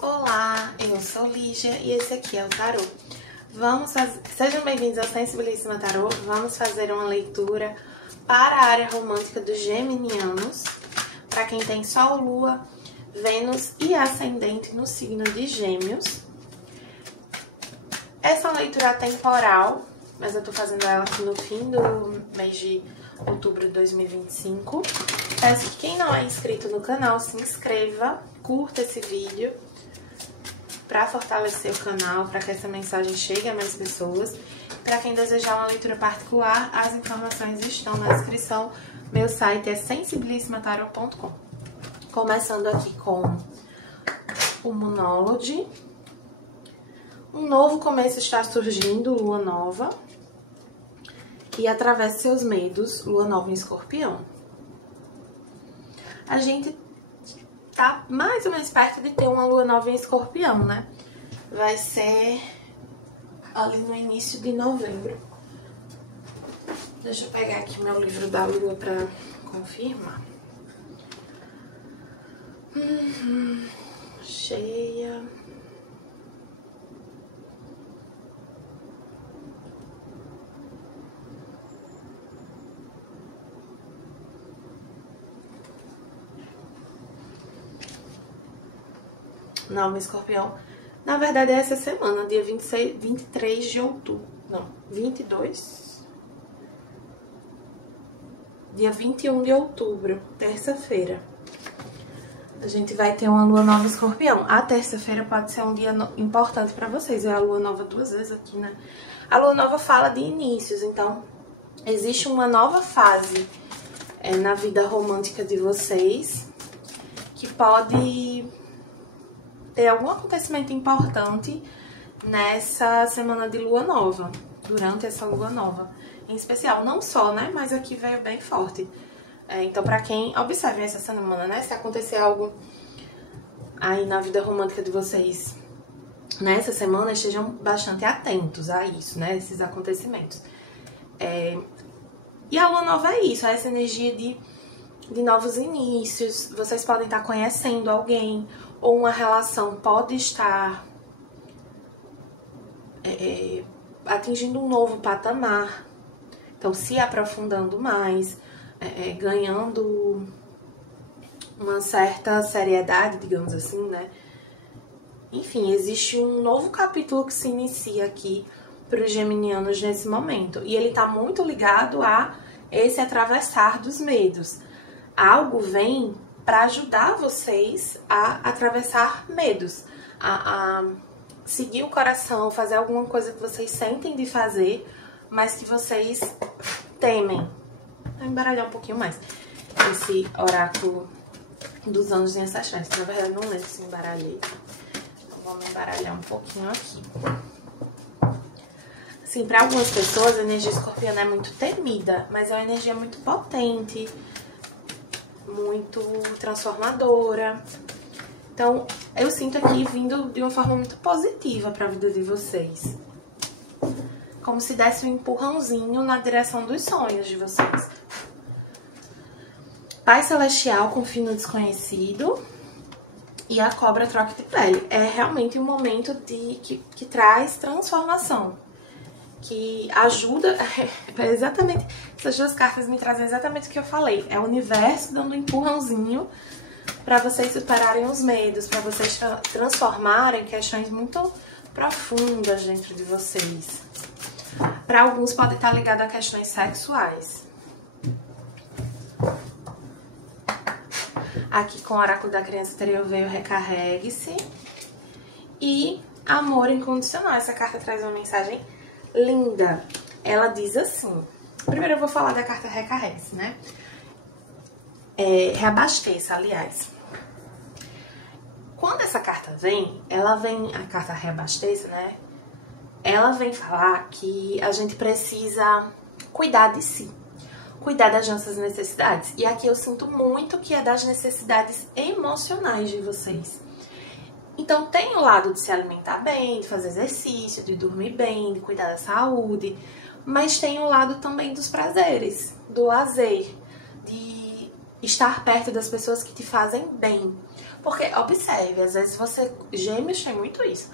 Olá, eu sou Lígia e esse aqui é o Tarô. Sejam bem-vindos ao Sensibilíssima Tarô. Vamos fazer uma leitura para a área romântica dos geminianos, para quem tem Sol, Lua, Vênus e Ascendente no signo de Gêmeos. Essa é uma leitura temporal, mas eu tô fazendo ela aqui no fim do mês de outubro de 2025. Peço que quem não é inscrito no canal se inscreva, curta esse vídeo para fortalecer o canal, para que essa mensagem chegue a mais pessoas. Para quem desejar uma leitura particular, as informações estão na descrição. Meu site é sensibilissimatarot.com. Começando aqui com o Monology. Um novo começo está surgindo, Lua Nova. E atravesse seus medos, Lua Nova em Escorpião. A gente tá mais ou menos perto de ter uma Lua Nova em Escorpião, né? Vai ser ali no início de novembro. Deixa eu pegar aqui meu livro da Lua pra confirmar. Cheia. Nova Escorpião. Na verdade é essa semana, dia 23 de outubro. Não, 22. Dia 21 de outubro, terça-feira. A gente vai ter uma Lua Nova Escorpião. A terça-feira pode ser um dia importante pra vocês. É a Lua Nova duas vezes aqui, né? A Lua Nova fala de inícios, então existe uma nova fase na vida romântica de vocês que pode ter algum acontecimento importante nessa semana de Lua Nova, durante essa Lua Nova. Em especial, não só, né, mas aqui veio bem forte. Então, pra quem observe essa semana, né, se acontecer algo aí na vida romântica de vocês nessa semana, estejam bastante atentos a isso, né, esses acontecimentos. E a Lua Nova é isso, é essa energia de novos inícios. Vocês podem estar conhecendo alguém, ou uma relação pode estar atingindo um novo patamar. Então, se aprofundando mais, ganhando uma certa seriedade, digamos assim, né? Enfim, existe um novo capítulo que se inicia aqui para os geminianos nesse momento. E ele tá muito ligado a esse atravessar dos medos. Algo vem para ajudar vocês a atravessar medos, a seguir o coração, fazer alguma coisa que vocês sentem de fazer, mas que vocês temem. Vou embaralhar um pouquinho mais esse oráculo dos anjos ancestrais. Na verdade, não lembro se embaralhei. Então, vamos embaralhar um pouquinho aqui. Assim, para algumas pessoas, a energia escorpiana é muito temida, mas é uma energia muito potente, muito transformadora. Então, eu sinto aqui vindo de uma forma muito positiva para a vida de vocês. Como se desse um empurrãozinho na direção dos sonhos de vocês. Pai Celestial, confie no desconhecido. E a cobra troca de pele. É realmente um momento que traz transformação. Que ajuda, exatamente, essas duas cartas me trazem exatamente o que eu falei. É o universo dando um empurrãozinho para vocês superarem os medos, para vocês transformarem questões muito profundas dentro de vocês. Para alguns pode estar ligado a questões sexuais. Aqui com o oráculo da criança interior veio recarregue-se. E amor incondicional. Essa carta traz uma mensagem linda. Ela diz assim. Primeiro eu vou falar da carta recarregue-se, né? Reabasteça, aliás. Quando essa carta vem, a carta reabasteça, né? Ela vem falar que a gente precisa cuidar de si. Cuidar das nossas necessidades. E aqui eu sinto muito que é das necessidades emocionais de vocês. Então tem o lado de se alimentar bem, de fazer exercício, de dormir bem, de cuidar da saúde, mas tem o lado também dos prazeres, do lazer, de estar perto das pessoas que te fazem bem. Porque, observe, às vezes você... Gêmeos tem muito isso.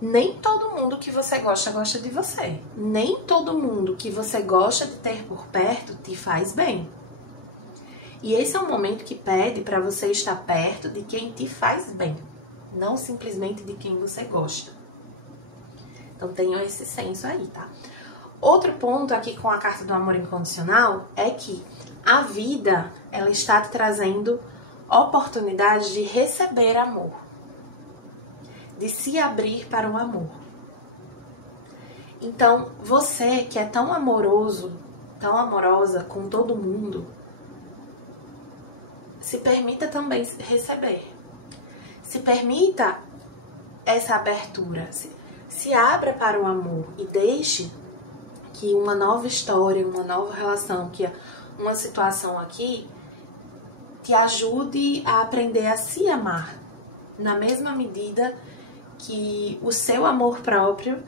Nem todo mundo que você gosta de você. Nem todo mundo que você gosta de ter por perto te faz bem. E esse é um momento que pede para você estar perto de quem te faz bem, não simplesmente de quem você gosta. Então tenham esse senso aí, tá? Outro ponto aqui com a carta do amor incondicional é que a vida, ela está te trazendo oportunidade de receber amor, de se abrir para o amor. Então, você que é tão amoroso, tão amorosa com todo mundo, se permita também receber. Se permita essa abertura. Se abra para o amor e deixe que uma nova história, uma nova relação, que uma situação aqui te ajude a aprender a se amar na mesma medida que o seu amor próprio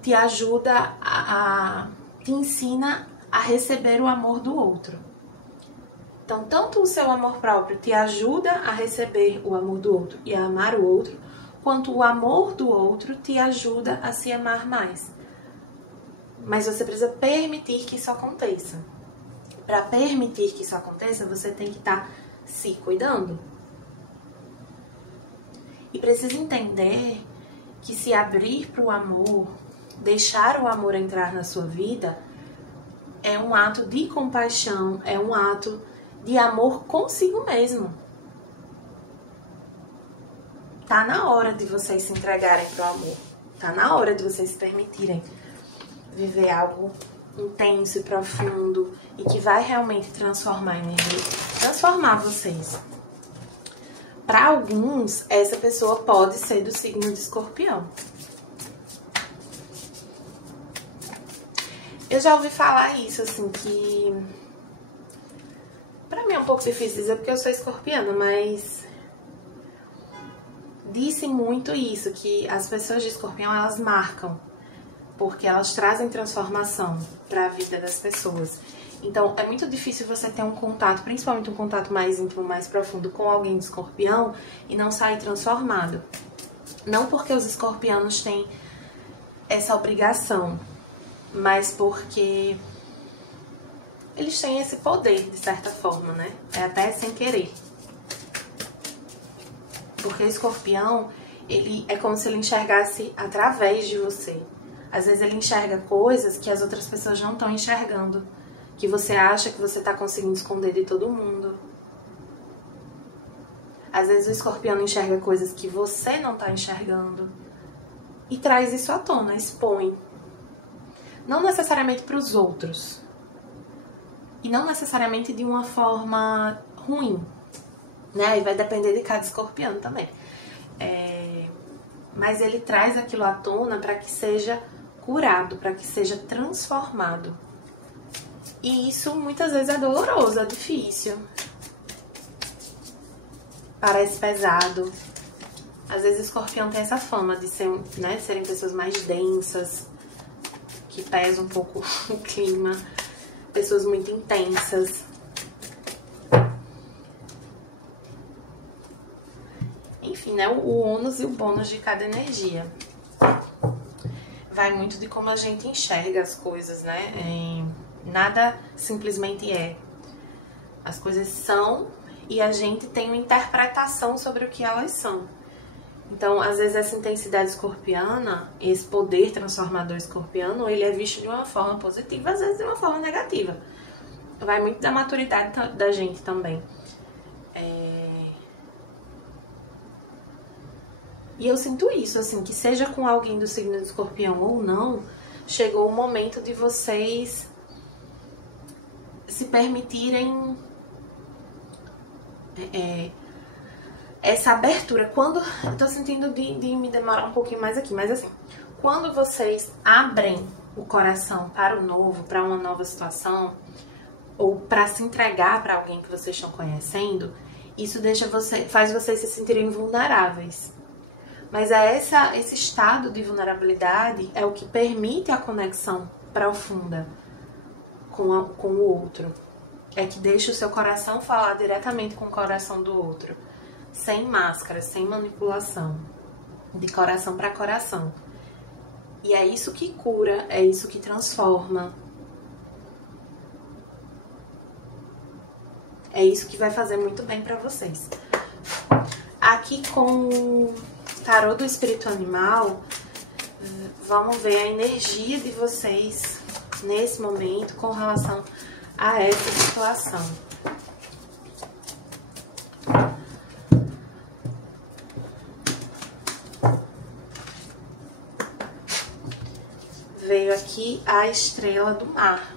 te ajuda te ensina a receber o amor do outro. Então, tanto o seu amor próprio te ajuda a receber o amor do outro e a amar o outro, quanto o amor do outro te ajuda a se amar mais. Mas você precisa permitir que isso aconteça. Para permitir que isso aconteça, você tem que estar se cuidando. E precisa entender que se abrir para o amor, deixar o amor entrar na sua vida, é um ato de compaixão, é um ato de amor consigo mesmo. Tá na hora de vocês se entregarem pro amor. Tá na hora de vocês se permitirem viver algo intenso e profundo e que vai realmente transformar a energia, transformar vocês. Para alguns, essa pessoa pode ser do signo de Escorpião. Eu já ouvi falar isso, assim, que... Pra mim é um pouco difícil dizer porque eu sou escorpiana, mas... Disse muito isso, que as pessoas de Escorpião, elas marcam. Porque elas trazem transformação para a vida das pessoas. Então, é muito difícil você ter um contato, principalmente um contato mais íntimo, mais profundo com alguém de Escorpião e não sair transformado. Não porque os escorpianos têm essa obrigação, mas porque eles têm esse poder, de certa forma, né? É até sem querer. Porque o escorpião, ele é como se ele enxergasse através de você. Às vezes ele enxerga coisas que as outras pessoas não estão enxergando, que você acha que você está conseguindo esconder de todo mundo. Às vezes o escorpião enxerga coisas que você não está enxergando e traz isso à tona, expõe. Não necessariamente para os outros. E não necessariamente de uma forma ruim, né? Aí vai depender de cada escorpião também. Mas ele traz aquilo à tona para que seja curado, para que seja transformado. E isso muitas vezes é doloroso, é difícil. Parece pesado. Às vezes o escorpião tem essa fama de ser, né, de serem pessoas mais densas, que pesam um pouco o clima, pessoas muito intensas. Enfim, né, o ônus e o bônus de cada energia. Vai muito de como a gente enxerga as coisas, né? Nada simplesmente é. As coisas são e a gente tem uma interpretação sobre o que elas são. Então, às vezes, essa intensidade escorpiana, esse poder transformador escorpiano, ele é visto de uma forma positiva, às vezes de uma forma negativa. Vai muito da maturidade da gente também. E eu sinto isso, assim, que seja com alguém do signo de Escorpião ou não, chegou o momento de vocês se permitirem essa abertura. Quando eu tô sentindo de me demorar um pouquinho mais aqui, mas assim, quando vocês abrem o coração para o novo, para uma nova situação, ou para se entregar para alguém que vocês estão conhecendo, isso faz vocês se sentirem vulneráveis. Mas esse estado de vulnerabilidade é o que permite a conexão profunda com o outro. É que deixa o seu coração falar diretamente com o coração do outro. sem máscara, sem manipulação, de coração para coração. E é isso que cura, é isso que transforma. É isso que vai fazer muito bem pra vocês. Aqui com o tarô do espírito animal, vamos ver a energia de vocês nesse momento com relação a essa situação. Veio aqui a estrela do mar.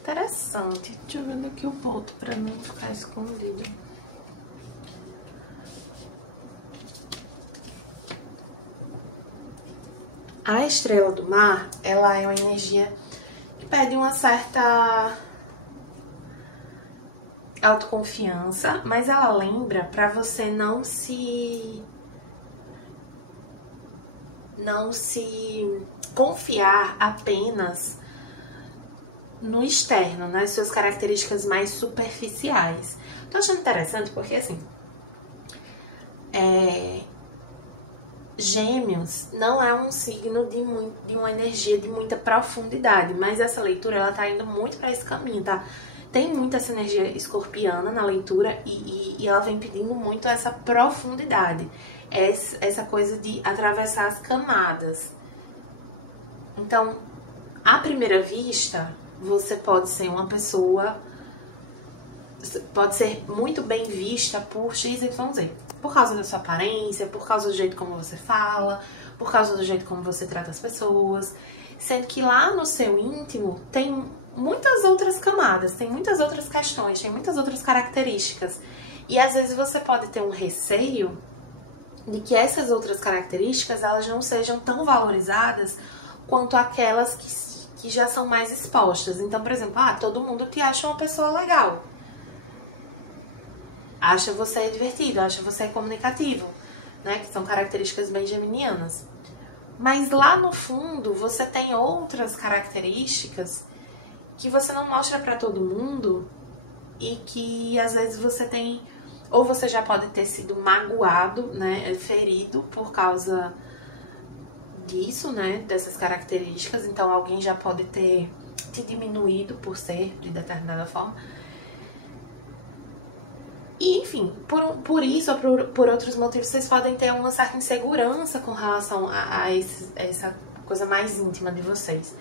Interessante. Deixa eu ver onde é que eu boto pra não ficar escondido. A estrela do mar, ela é uma energia que pede uma certa autoconfiança, mas ela lembra pra você não se confiar apenas no externo, nas suas características mais superficiais. Tô achando interessante porque, assim, Gêmeos não é um signo de uma energia de muita profundidade, mas essa leitura, ela tá indo muito pra esse caminho, tá? Tem muita essa energia escorpiana na leitura e ela vem pedindo muito essa profundidade, essa coisa de atravessar as camadas. Então, à primeira vista, você pode ser uma pessoa, pode ser muito bem vista por X, Y, Z. Por causa da sua aparência, por causa do jeito como você fala, por causa do jeito como você trata as pessoas. Sendo que lá no seu íntimo tem muitas outras camadas, tem muitas outras questões, tem muitas outras características. E às vezes você pode ter um receio de que essas outras características elas não sejam tão valorizadas quanto aquelas que já são mais expostas. Então, por exemplo, todo mundo te acha uma pessoa legal. Acha você divertido, acha você comunicativo, né? Que são características bem geminianas. Mas lá no fundo, você tem outras características que você não mostra pra todo mundo e que às vezes você tem... Ou você já pode ter sido magoado, né? Ferido por causa disso, né? Dessas características. Então alguém já pode ter te diminuído por ser de determinada forma. E, enfim, por isso ou por outros motivos, vocês podem ter uma certa insegurança com relação a essa coisa mais íntima de vocês.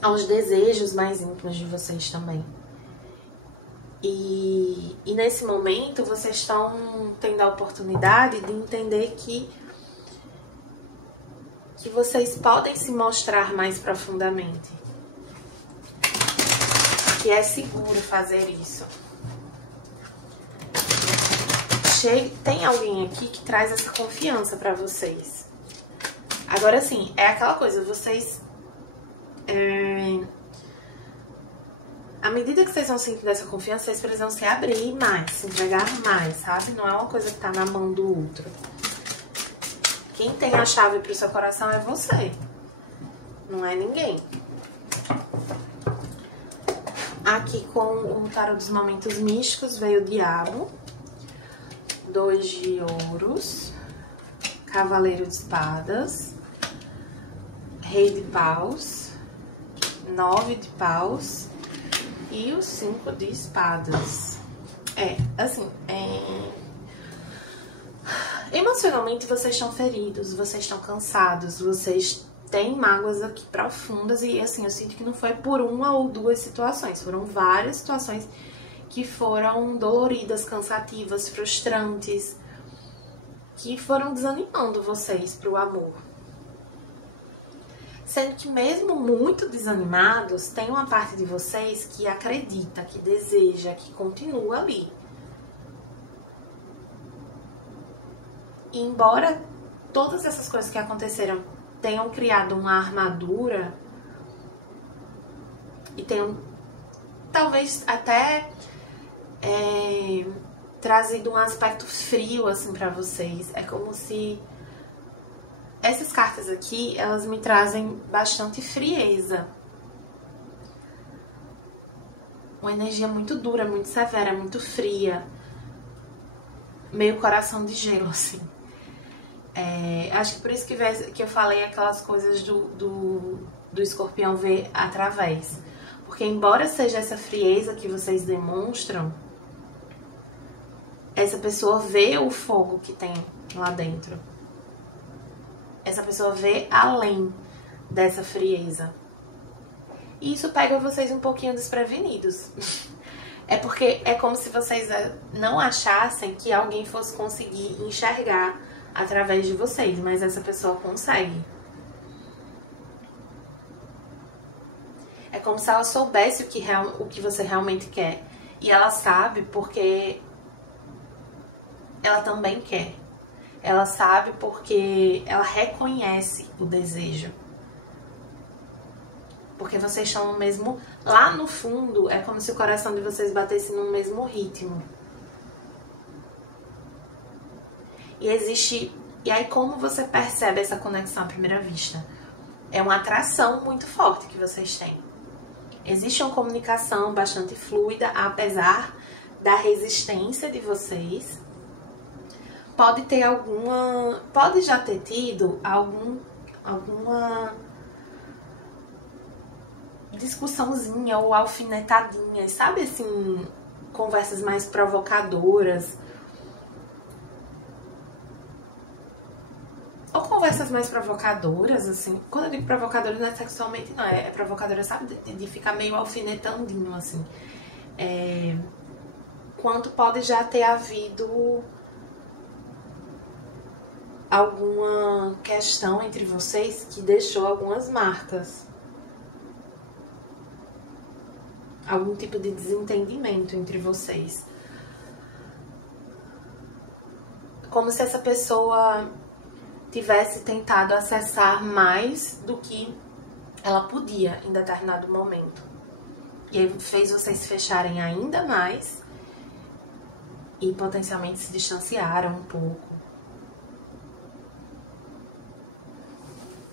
Aos desejos mais íntimos de vocês também. E nesse momento, vocês estão tendo a oportunidade de entender que vocês podem se mostrar mais profundamente. Que é seguro fazer isso. Tem alguém aqui que traz essa confiança pra vocês. Agora sim, é aquela coisa, vocês... à medida que vocês vão sentindo essa confiança, vocês precisam se abrir mais, se entregar mais, sabe? Não é uma coisa que tá na mão do outro. Quem tem a chave pro seu coração é você. Não é ninguém. Aqui com o tarô dos momentos místicos veio o Diabo. 2 de ouros, Cavaleiro de espadas, Rei de paus, 9 de paus e o 5 de espadas. Emocionalmente vocês estão feridos, vocês estão cansados, vocês têm mágoas aqui profundas e assim, eu sinto que não foi por uma ou duas situações, foram várias situações que foram doloridas, cansativas, frustrantes, que foram desanimando vocês para o amor. Sendo que mesmo muito desanimados, tem uma parte de vocês que acredita, que deseja, que continua ali. E embora todas essas coisas que aconteceram tenham criado uma armadura e tenham talvez até trazido um aspecto frio assim pra vocês. É como se essas cartas aqui, elas me trazem bastante frieza. Uma energia muito dura, muito severa, muito fria. meio coração de gelo, assim. Acho que por isso que eu falei aquelas coisas do escorpião ver através. Porque embora seja essa frieza que vocês demonstram, essa pessoa vê o fogo que tem lá dentro. Essa pessoa vê além dessa frieza. E isso pega vocês um pouquinho desprevenidos. É porque é como se vocês não achassem que alguém fosse conseguir enxergar através de vocês, mas essa pessoa consegue. É como se ela soubesse o que você realmente quer. E ela sabe porque ela também quer. Ela sabe porque ela reconhece o desejo. Porque vocês estão no mesmo... Lá no fundo, é como se o coração de vocês batesse no mesmo ritmo. E existe... E aí, como você percebe essa conexão à primeira vista? É uma atração muito forte que vocês têm. Existe uma comunicação bastante fluida, apesar da resistência de vocês. Pode ter alguma... Pode já ter tido alguma discussãozinha ou alfinetadinha, sabe assim, conversas mais provocadoras. Ou conversas mais provocadoras, assim. Quando eu digo provocadoras, não é sexualmente, não. É provocadora, sabe? De ficar meio alfinetandinho, assim. Quanto pode já ter havido alguma questão entre vocês que deixou algumas marcas. Algum tipo de desentendimento entre vocês. Como se essa pessoa tivesse tentado acessar mais do que ela podia em determinado momento. E aí fez vocês se fecharem ainda mais e potencialmente se distanciaram um pouco.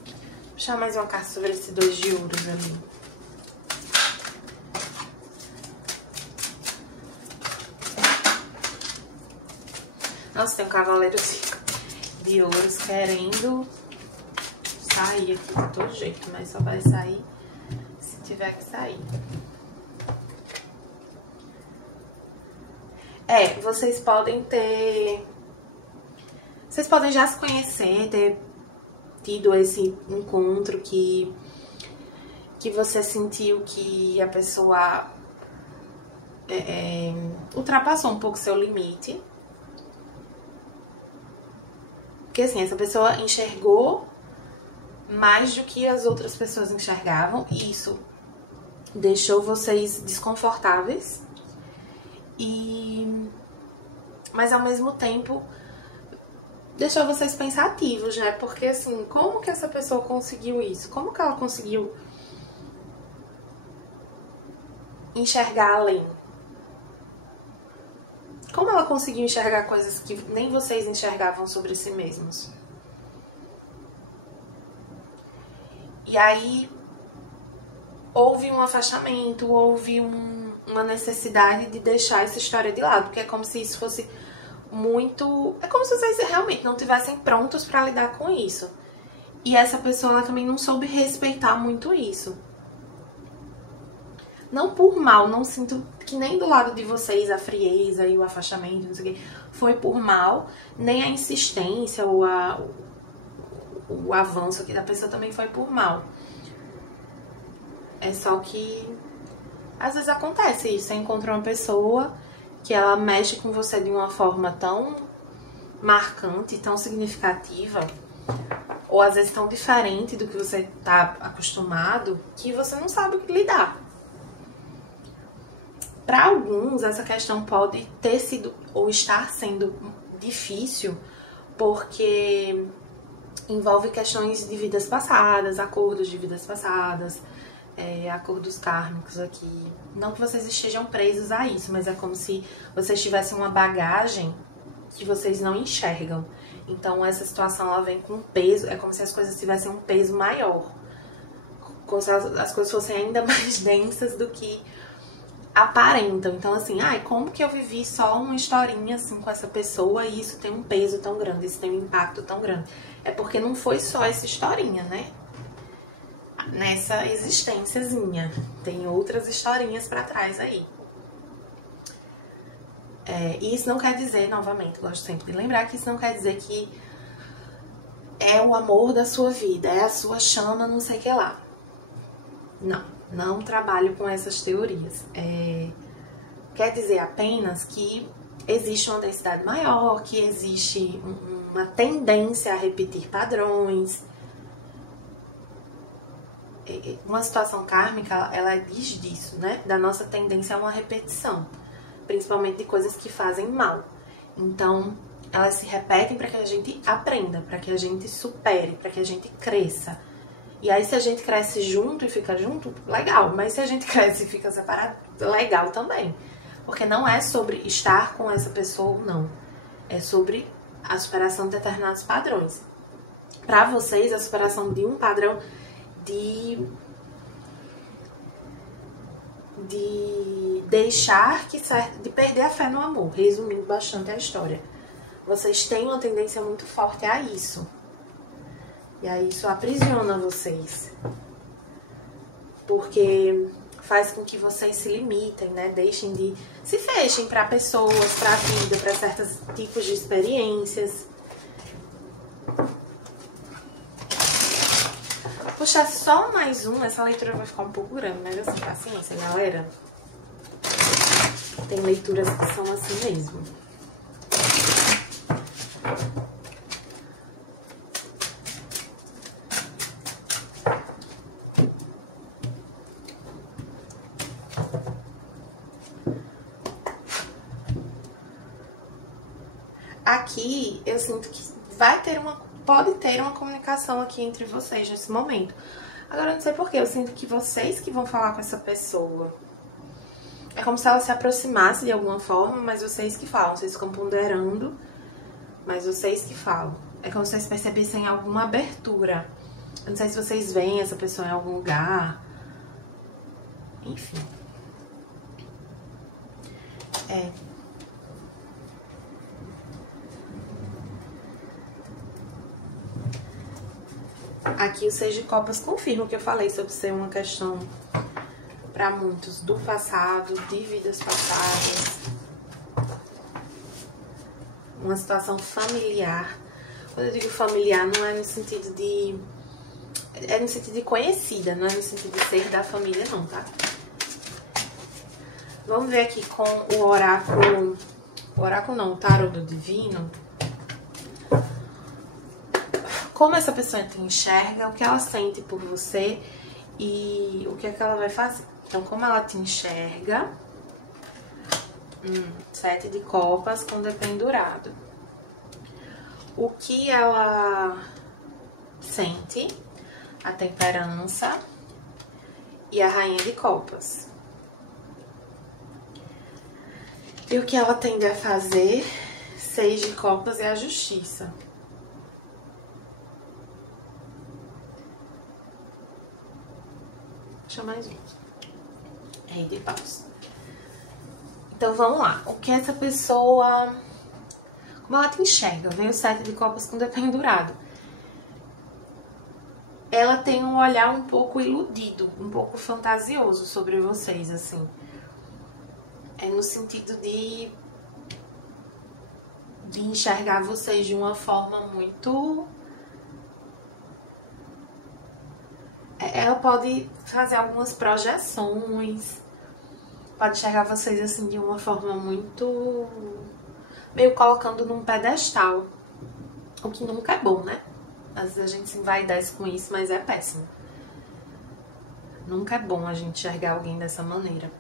Vou puxar mais uma carta sobre esse 2 de ouros ali. Nossa, tem um cavaleiro de ouros querendo sair aqui de todo jeito, mas só vai sair se tiver que sair. Vocês podem ter... Vocês podem já se conhecer, ter tido esse encontro que você sentiu que a pessoa ultrapassou um pouco seu limite. Porque assim, essa pessoa enxergou mais do que as outras pessoas enxergavam. E isso deixou vocês desconfortáveis. Mas ao mesmo tempo deixou vocês pensativos, né? Porque assim, como que essa pessoa conseguiu isso? Como que ela conseguiu enxergar além? Como ela conseguiu enxergar coisas que nem vocês enxergavam sobre si mesmos? E aí, houve um afastamento, houve uma necessidade de deixar essa história de lado. Porque é como se isso fosse muito... É como se vocês realmente não estivessem prontos pra lidar com isso. E essa pessoa, ela também não soube respeitar muito isso. Não por mal, não sinto que nem do lado de vocês a frieza e o afastamento, não sei o que, foi por mal, nem a insistência ou o avanço aqui da pessoa também foi por mal. É só que às vezes acontece isso, você encontra uma pessoa que ela mexe com você de uma forma tão marcante, tão significativa, ou às vezes tão diferente do que você tá acostumado, que você não sabe o que lidar. Para alguns, essa questão pode ter sido ou estar sendo difícil porque envolve questões de vidas passadas, acordos de vidas passadas, acordos kármicos aqui. Não que vocês estejam presos a isso, mas é como se vocês tivessem uma bagagem que vocês não enxergam. Então essa situação ela vem com peso, é como se as coisas tivessem um peso maior. Como se as coisas fossem ainda mais densas do que aparentam. Então, assim, ai, como que eu vivi só uma historinha assim com essa pessoa e isso tem um peso tão grande, isso tem um impacto tão grande? É porque não foi só essa historinha, né? Nessa existênciazinha. Tem outras historinhas pra trás aí. E isso não quer dizer, novamente, gosto sempre de lembrar que isso não quer dizer que é o amor da sua vida, é a sua chama, não sei o que lá. Não trabalho com essas teorias. Quer dizer apenas que existe uma densidade maior, que existe uma tendência a repetir padrões. Uma situação kármica, ela diz disso, né? Da nossa tendência a uma repetição, principalmente de coisas que fazem mal. Então, elas se repetem para que a gente aprenda, para que a gente supere, para que a gente cresça. E aí, se a gente cresce junto e fica junto, legal. Mas se a gente cresce e fica separado, legal também. Porque não é sobre estar com essa pessoa ou não. É sobre a superação de determinados padrões. Para vocês, a superação de um padrão de deixar de perder a fé no amor, resumindo bastante a história. Vocês têm uma tendência muito forte a isso. E aí isso aprisiona vocês. Porque faz com que vocês se limitem, né? Se fechem para pessoas, para a vida, para certos tipos de experiências. Puxar só mais um, essa leitura vai ficar um pouco grande, mas assim, paciência, galera. Tem leituras que são assim mesmo. Aqui eu sinto que pode ter uma comunicação aqui entre vocês nesse momento. Agora eu não sei porquê, eu sinto que vocês que vão falar com essa pessoa. É como se ela se aproximasse de alguma forma, mas vocês que falam. Vocês ficam ponderando, mas vocês que falam. É como se vocês percebessem alguma abertura. Eu não sei se vocês veem essa pessoa em algum lugar. Enfim. Aqui o 6 de copas confirma o que eu falei sobre ser uma questão para muitos do passado, de vidas passadas, uma situação familiar. Quando eu digo familiar, não é no sentido de... é no sentido de conhecida, não é no sentido de ser da família não, tá? Vamos ver aqui com o oráculo... o oráculo não, o tarô do divino. Como essa pessoa te enxerga, o que ela sente por você e o que é que ela vai fazer. Então, como ela te enxerga, 7 de copas com dependurado. O que ela sente, a temperança e a rainha de copas. E o que ela tende a fazer, 6 de copas e a justiça. Deixa mais um. Rei de paus. Então vamos lá. O que essa pessoa... como ela te enxerga? Vem o 7 de copas com dependurado. Ela tem um olhar um pouco iludido, um pouco fantasioso sobre vocês, assim. É no sentido de enxergar vocês de uma forma muito... ela pode fazer algumas projeções, pode enxergar vocês assim de uma forma muito... meio colocando num pedestal, o que nunca é bom, né? Às vezes a gente se envaidece com isso, mas é péssimo. Nunca é bom a gente enxergar alguém dessa maneira,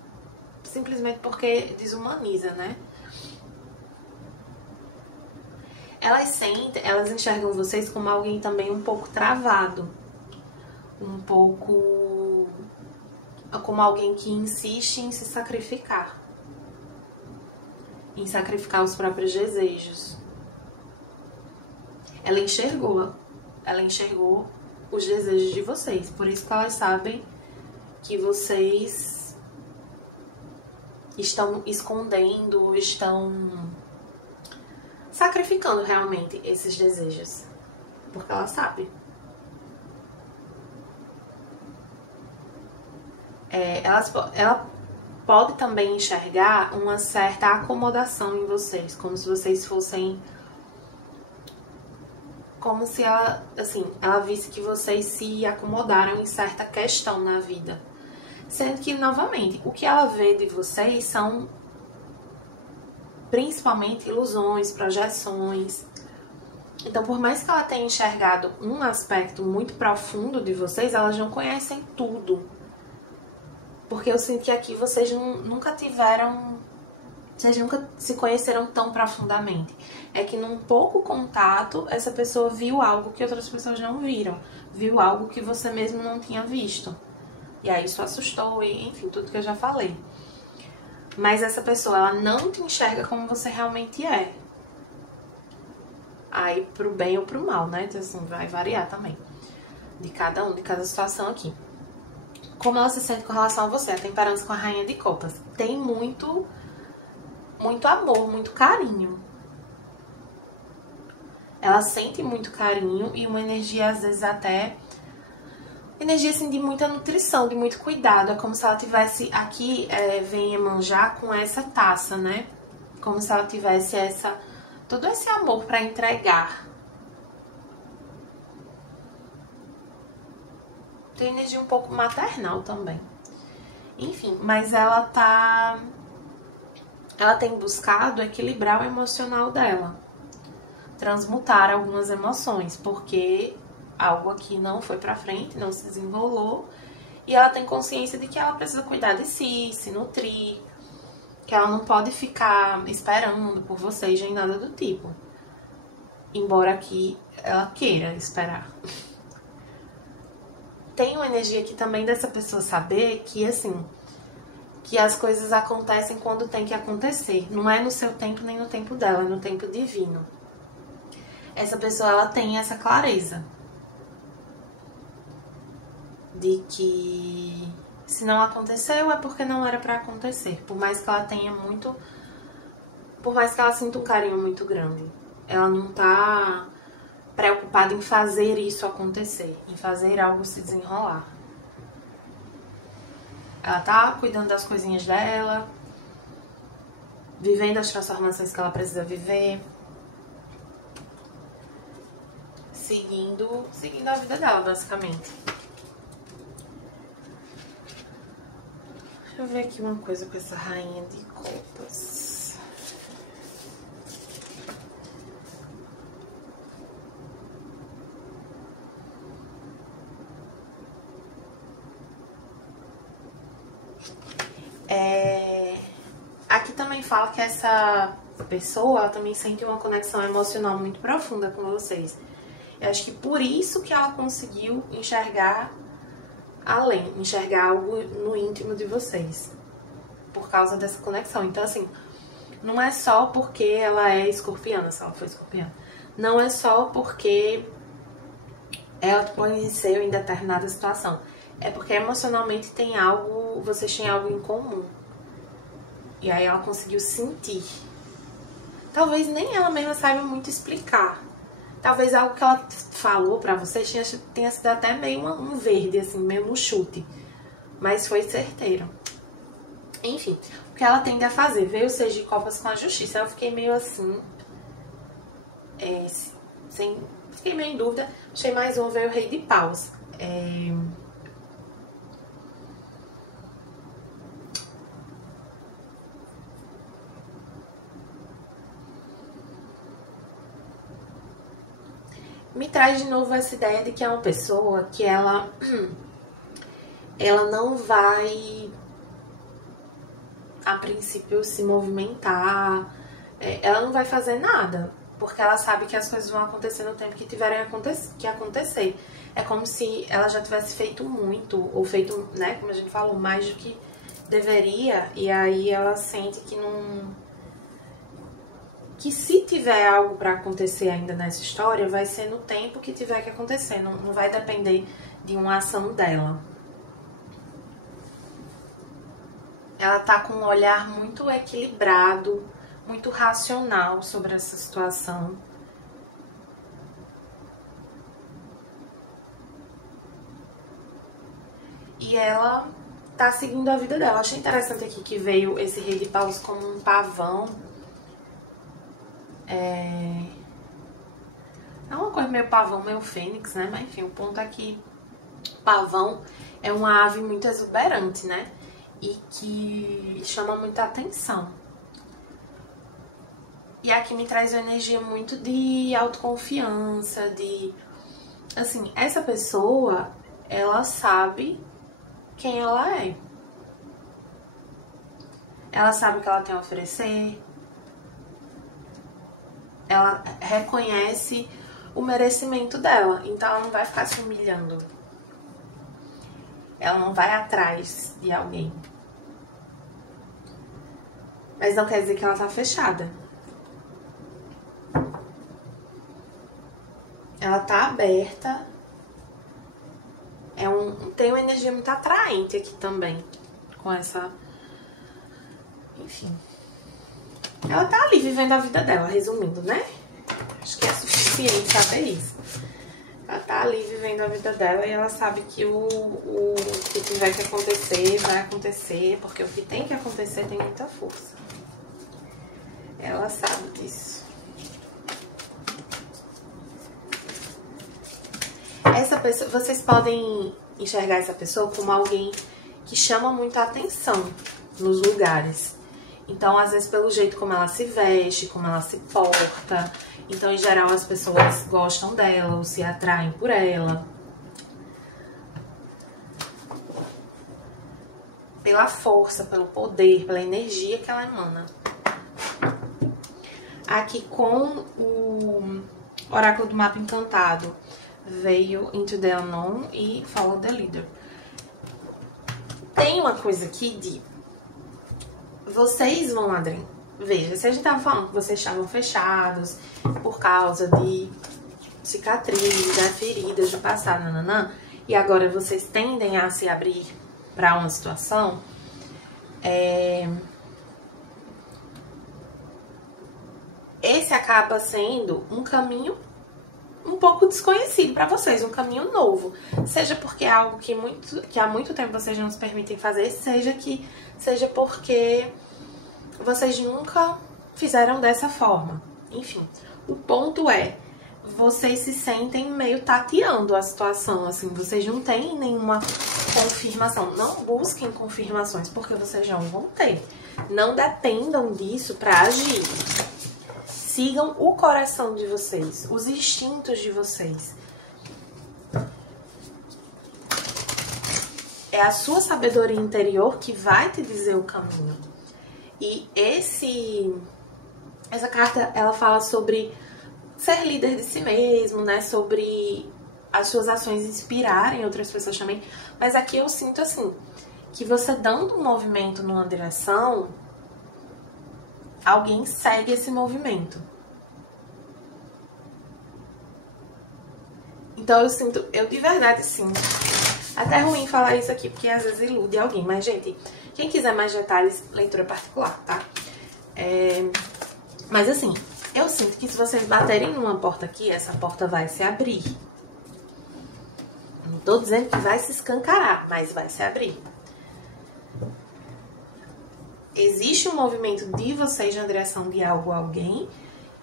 simplesmente porque desumaniza, né? Elas enxergam vocês como alguém também um pouco travado, um pouco como alguém que insiste em se sacrificar, em sacrificar os próprios desejos. Ela enxergou os desejos de vocês, por isso que elas sabem que vocês estão escondendo, estão sacrificando realmente esses desejos. Porque ela sabe. Ela pode também enxergar uma certa acomodação em vocês, como se vocês fossem... Como se ela, assim, ela visse que vocês se acomodaram em certa questão na vida. Sendo que, novamente, o que ela vê de vocês são principalmente ilusões, projeções. Então, por mais que ela tenha enxergado um aspecto muito profundo de vocês, elas não conhecem tudo. Porque eu sinto que aqui vocês nunca tiveram... Vocês nunca se conheceram tão profundamente. É que num pouco contato, essa pessoa viu algo que outras pessoas não viram. Viu algo que você mesmo não tinha visto. E aí isso assustou, e enfim, tudo que eu já falei. Mas essa pessoa, ela não te enxerga como você realmente é. Aí pro bem ou pro mal, né? Então assim, vai variar também. De cada um, de cada situação aqui. Como ela se sente com relação a você? A temperança com a Rainha de Copas. Tem muito amor, muito carinho. Ela sente muito carinho e uma energia, às vezes, até... Energia, assim, de muita nutrição, de muito cuidado. É como se ela tivesse... Aqui vem Iemanjá com essa taça, né? Como se ela tivesse todo esse amor pra entregar. Tem energia um pouco maternal também. Enfim, mas ela tem buscado equilibrar o emocional dela. Transmutar algumas emoções, porque algo aqui não foi pra frente, não se desenrolou. E ela tem consciência de que ela precisa cuidar de si, se nutrir. Que ela não pode ficar esperando por vocês nem nada do tipo. Embora aqui ela queira esperar. Tem uma energia aqui também dessa pessoa saber que, assim... que as coisas acontecem quando tem que acontecer. Não é no seu tempo nem no tempo dela, é no tempo divino. Essa pessoa, ela tem essa clareza de que se não aconteceu é porque não era pra acontecer. Por mais que ela tenha muito... Por mais que ela sinta um carinho muito grande. Ela não tá preocupada em fazer isso acontecer, em fazer algo se desenrolar. Ela tá cuidando das coisinhas dela, vivendo as transformações que ela precisa viver, seguindo a vida dela, basicamente. Deixa eu ver aqui uma coisa com essa Rainha de Copas. Aqui também fala que essa pessoa, ela também sente uma conexão emocional muito profunda com vocês. Eu acho que por isso que ela conseguiu enxergar enxergar algo no íntimo de vocês. Por causa dessa conexão. Então, assim, não é só porque ela é escorpiana, se ela for escorpiana. Não é só porque ela te conheceu em determinada situação. É porque emocionalmente vocês têm algo em comum. E aí ela conseguiu sentir. Talvez nem ela mesma saiba muito explicar. Talvez algo que ela falou pra vocês tenha sido até meio um verde, assim, meio no chute. Mas foi certeiro. Enfim, o que ela tende a fazer? Veio o 6 de copas com a justiça. Eu fiquei meio assim... Fiquei meio em dúvida. Achei mais um, veio o rei de paus. Me traz de novo essa ideia de que é uma pessoa que ela não vai, a princípio, se movimentar, ela não vai fazer nada, porque ela sabe que as coisas vão acontecer no tempo que tiverem que acontecer. É como se ela já tivesse feito muito, ou feito, né, como a gente falou, mais do que deveria, e aí ela sente que não... Que se tiver algo pra acontecer ainda nessa história, vai ser no tempo que tiver que acontecer, não vai depender de uma ação dela. ela tá com um olhar muito equilibrado, muito racional sobre essa situação. E ela tá seguindo a vida dela. Achei interessante aqui que veio esse Rei de Paus como um pavão. É uma coisa meio pavão, meio fênix, né? Mas enfim, o ponto é que pavão é uma ave muito exuberante, né? E que chama muita atenção. E aqui me traz uma energia muito de autoconfiança, de... Assim, essa pessoa, ela sabe quem ela é. Ela sabe o que ela tem a oferecer. Ela reconhece o merecimento dela. Então ela não vai ficar se humilhando. Ela não vai atrás de alguém. Mas não quer dizer que ela tá fechada. Ela tá aberta. Tem uma energia muito atraente aqui também. Com essa... Enfim. Ela tá ali vivendo a vida dela, resumindo, né? Acho que é suficiente saber isso. Ela tá ali vivendo a vida dela e ela sabe que o que tiver que acontecer, vai acontecer. Porque o que tem que acontecer tem muita força. Ela sabe disso. Essa pessoa, vocês podem enxergar essa pessoa como alguém que chama muita atenção nos lugares. Então, às vezes, pelo jeito como ela se veste, como ela se porta. Então, em geral, as pessoas gostam dela ou se atraem por ela. Pela força, pelo poder, pela energia que ela emana. Aqui com o Oráculo do Mapa Encantado veio Into the Unknown e Follow the Leader. Tem uma coisa aqui de... Vocês vão, Adrien, veja, se a gente tava falando que vocês estavam fechados por causa de cicatrizes, né, feridas do passado, nananã, e agora vocês tendem a se abrir para uma situação, esse acaba sendo um caminho um pouco desconhecido para vocês, um caminho novo. Seja porque é algo que há muito tempo vocês não se permitem fazer, seja porque vocês nunca fizeram dessa forma. Enfim, o ponto é, vocês se sentem meio tateando a situação, assim, vocês não têm nenhuma confirmação. Não busquem confirmações, porque vocês não vão ter. Não dependam disso para agir. Sigam o coração de vocês, os instintos de vocês. É a sua sabedoria interior que vai te dizer o caminho. E essa carta, ela fala sobre ser líder de si mesmo, né? Sobre as suas ações inspirarem outras pessoas também. Mas aqui eu sinto assim, que você dando um movimento numa direção, alguém segue esse movimento. Então eu de verdade sinto. Até é ruim falar isso aqui, porque às vezes ilude alguém. Mas, gente, quem quiser mais detalhes, leitura particular, tá? Mas assim, eu sinto que se vocês baterem numa porta aqui, essa porta vai se abrir. Não tô dizendo que vai se escancarar, mas vai se abrir. Existe um movimento de vocês na direção de algo ou alguém,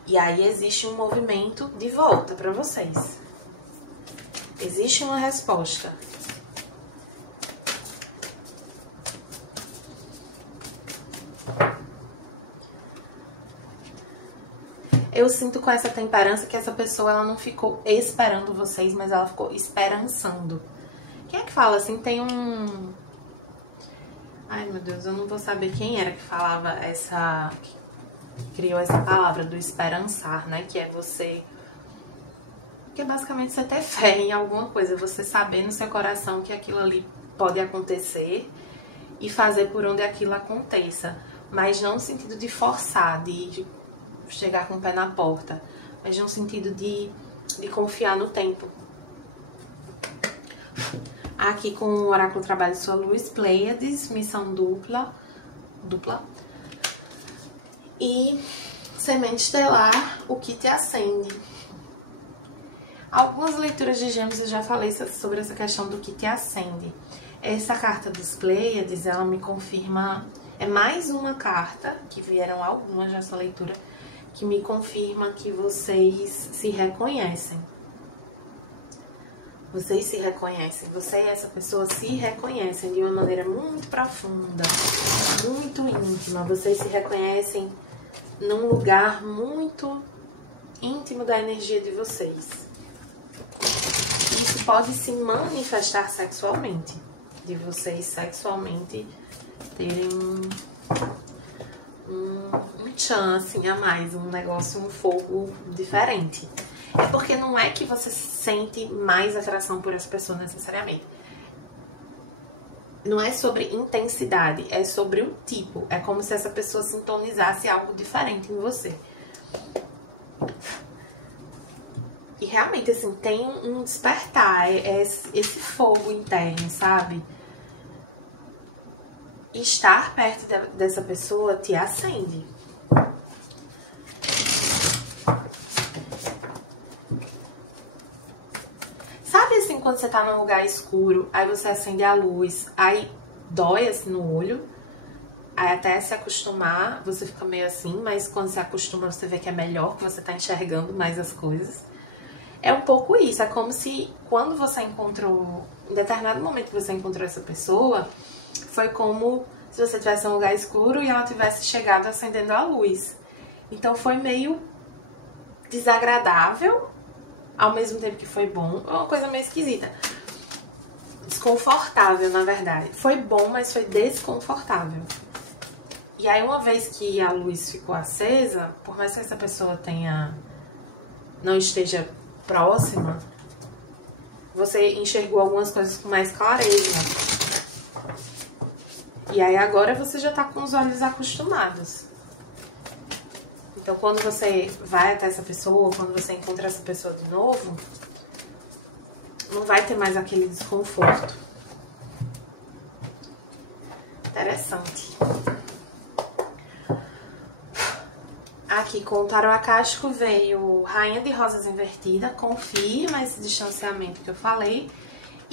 e aí existe um movimento de volta pra vocês. Existe uma resposta. Eu sinto com essa temperança que essa pessoa, ela não ficou esperando vocês, mas ela ficou esperançando. Quem é que fala assim? Tem um... Ai, meu Deus, eu não vou saber quem era que falava essa... que criou essa palavra do esperançar, né? Que é você... que é basicamente você ter fé em alguma coisa. Você saber no seu coração que aquilo ali pode acontecer e fazer por onde aquilo aconteça. Mas não no sentido de forçar, de chegar com o pé na porta, mas no sentido de confiar no tempo. Aqui com o Oráculo Trabalho Sua Luz, Pleiades, Missão Dupla, dupla. E Semente Estelar, o que te acende. Algumas leituras de Gêmeos eu já falei sobre essa questão do que te acende. Essa carta dos Pleiades, ela me confirma... É mais uma carta, que vieram algumas nessa leitura, que me confirma que vocês se reconhecem. Vocês se reconhecem. Você e essa pessoa se reconhecem de uma maneira muito profunda, muito íntima. Vocês se reconhecem num lugar muito íntimo da energia de vocês. Isso pode se manifestar sexualmente, de vocês sexualmente terem um tchan assim a mais, um negócio, um fogo diferente. É porque não é que você sente mais atração por essa pessoa necessariamente. Não é sobre intensidade, é sobre o tipo. É como se essa pessoa sintonizasse algo diferente em você. E realmente, assim, tem um despertar, esse fogo interno, sabe? E estar perto dessa pessoa te acende. Sabe assim, quando você tá num lugar escuro, aí você acende a luz, aí dói assim no olho, aí até se acostumar, você fica meio assim, mas quando se acostuma você vê que é melhor, que você tá enxergando mais as coisas. É um pouco isso, é como se quando você encontrou, em determinado momento que você encontrou essa pessoa, foi como se você estivesse em um lugar escuro e ela tivesse chegado acendendo a luz. Então foi meio desagradável, ao mesmo tempo que foi bom, é uma coisa meio esquisita. Desconfortável, na verdade. Foi bom, mas foi desconfortável. E aí, uma vez que a luz ficou acesa, por mais que essa pessoa não esteja próxima, você enxergou algumas coisas com mais clareza. E aí agora você já tá com os olhos acostumados. Então quando você vai até essa pessoa, quando você encontra essa pessoa de novo, não vai ter mais aquele desconforto. Interessante. Aqui com o tarô acástico veio Rainha de Rosas invertida, confirma esse distanciamento que eu falei,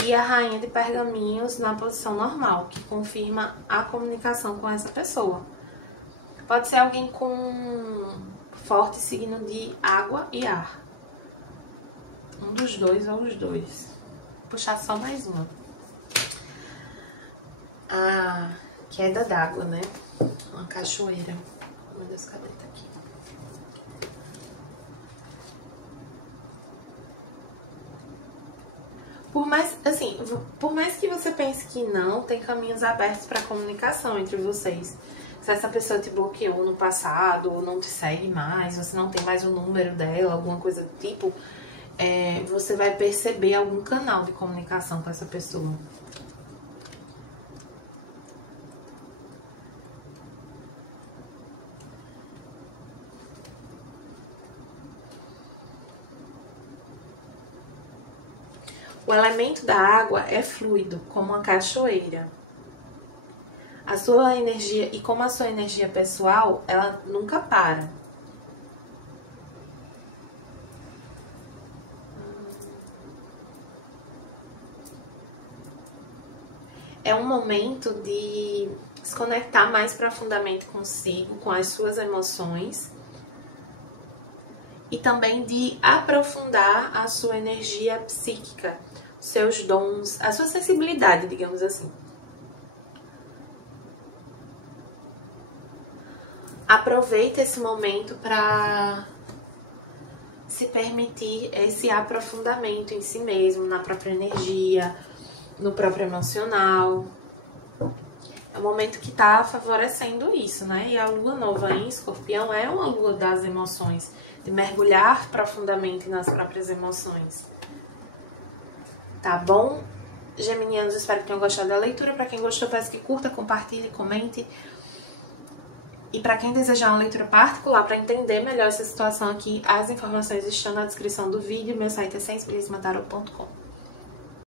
e a Rainha de Pergaminhos na posição normal, que confirma a comunicação com essa pessoa. Pode ser alguém com forte signo de água e ar. Um dos dois ou os dois. Vou puxar só mais uma. A queda d'água, né? Uma cachoeira. Meu Deus, cadê? Tá aqui. Por mais que você pense que não, tem caminhos abertos para comunicação entre vocês. Se essa pessoa te bloqueou no passado, ou não te segue mais, você não tem mais o número dela, alguma coisa do tipo, você vai perceber algum canal de comunicação com essa pessoa. O elemento da água é fluido, como uma cachoeira. A sua energia, e como a sua energia pessoal, ela nunca para. É um momento de se conectar mais profundamente consigo, com as suas emoções. E também de aprofundar a sua energia psíquica, seus dons, a sua sensibilidade, digamos assim. Aproveita esse momento para se permitir esse aprofundamento em si mesmo, na própria energia, no próprio emocional. É um momento que está favorecendo isso, né? E a lua nova em Escorpião é uma lua das emoções, de mergulhar profundamente nas próprias emoções. Tá bom? Geminianos, espero que tenham gostado da leitura. Para quem gostou, peço que curta, compartilhe, comente. E para quem desejar uma leitura particular, para entender melhor essa situação aqui, as informações estão na descrição do vídeo. Meu site é sensibilismatarot.com.